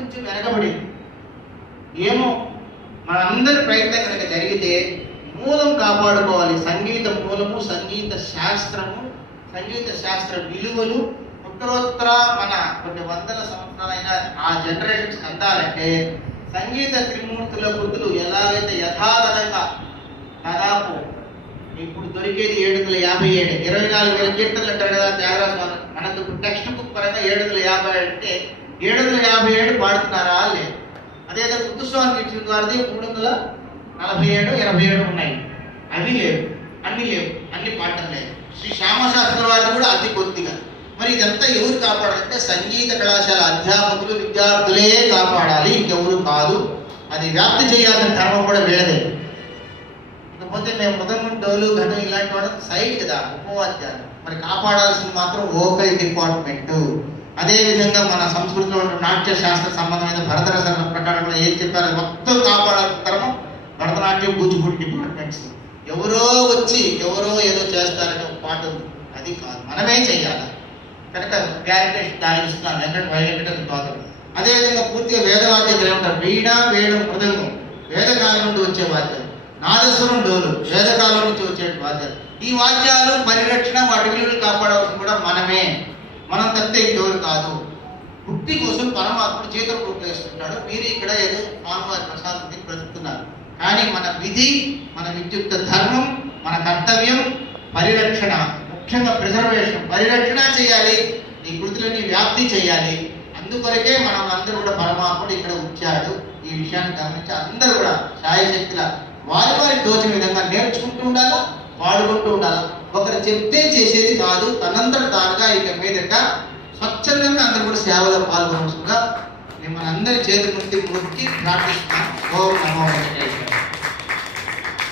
కొంచెం వెనకబడింది. ఏమో మనందరి ప్రయత్నం కనుక జరిగితే మూలం కాపాడుకోవాలి. సంగీత మూలము, సంగీత శాస్త్రము, సంగీత శాస్త్ర విలువలు ఉత్తరోత్తర మన కొన్ని వందల సంవత్సరాలైనా ఆ జనరేషన్స్ అందాలంటే సంగీత త్రిమూర్తుల కృతులు ఎలాగైతే యథాతథంగా దాదాపు ఇప్పుడు దొరికేది 757, 24,000 కీర్తనలు అంటారు కదా త్యాగరాజ స్వామి. మనకు టెక్స్ట్ బుక్ పరంగా 757 అంటే 757 పాడుతున్నారా లేదు. అదేదో ముత్తుస్వామి దీక్షితుల వారిది 347, 27 ఉన్నాయి. అవి లేవు, అన్ని లేవు, అన్ని పాడటం లేదు. శ్రీ శ్యామశాస్త్రి వారిది కూడా అతి కొద్దిగా. మరి ఇదంతా ఎవరు కాపాడాలంటే సంగీత కళాశాల అధ్యాపకులు, విద్యార్థులే కాపాడాలి, ఇంకెవరు కాదు. అది వ్యాప్తి చేయాల్సిన ధర్మం కూడా వీళ్ళదే. ఇకపోతే మేము ముదం, డోలు, ఘటం ఇలాంటి వాడు సైడ్ కదా ఉపవాద్యాలు. మరి కాపాడాల్సింది మాత్రం వోకల్ డిపార్ట్మెంట్. అదేవిధంగా మన సంస్కృతిలో ఉన్న నాట్య శాస్త్ర సంబంధమైన భరతరసన ప్రకారంలో ఏం చెప్పారో మొత్తం కాపాడాల్సిన ధర్మం భరతనాట్యం, కూచిపూడి డిపార్ట్మెంట్స్. ఎవరో వచ్చి ఎవరో ఏదో చేస్తారనే ఒక పాట ఉంది, అది కాదు, మనమే చెయ్యాలి. కనుక గ్యారెంటేషన్ దాని ఇస్తున్నాను వెంకటేశ్వర కాదు. అదేవిధంగా పూర్తిగా వేదవాద్యాలు ఏమంటారు, వీణ, వేణు, మృదంగం వేదకాలం నుండి వచ్చే వాద్యాలు, నాదస్వరం, డోలు వేదకాలం నుంచి వచ్చే వాద్యాలు. ఈ వాద్యాలు పరిరక్షణ, వాటి విలువలు కాపాడవలసిన కూడా మనమే, మనం తప్పితే ఇంకెవరు కాదు. పుట్టి కోసం పరమాత్ముడు చేతులు రూపేస్తున్నాడు. మీరు ఇక్కడ ఏదో స్వామివారి ప్రసాదం బ్రతుకుతున్నారు. కానీ మన విధి, మన విద్యుక్త ధర్మం, మన కర్తవ్యం పరిరక్షణ, ముఖ్యంగా ప్రిజర్వేషన్, పరిరక్షణ చేయాలి. ఈ కృతులని వ్యాప్తి చేయాలి. అందుకొరకే మనం అందరూ కూడా పరమాత్ముడు ఇక్కడ ఉంచాడు. ఈ విషయాన్ని గమనించి అందరూ కూడా శాయశక్తుల వారి వారికి తోచిన విధంగా నేర్చుకుంటూ ఉండాలా, పాడుకుంటూ ఉండాలా. ఒకరు చెప్తే చేసేది కాదు, తనంతట తానుగా ఇక మీదట స్వచ్ఛందంగా అందరూ కూడా సేవలో పాల్గొనవలసిందిగా మిమ్మల్ని అందరి చేతుల నుండి మొక్కి ప్రార్థిస్తున్నాం. ఓం నమో వెంకటేశాయ.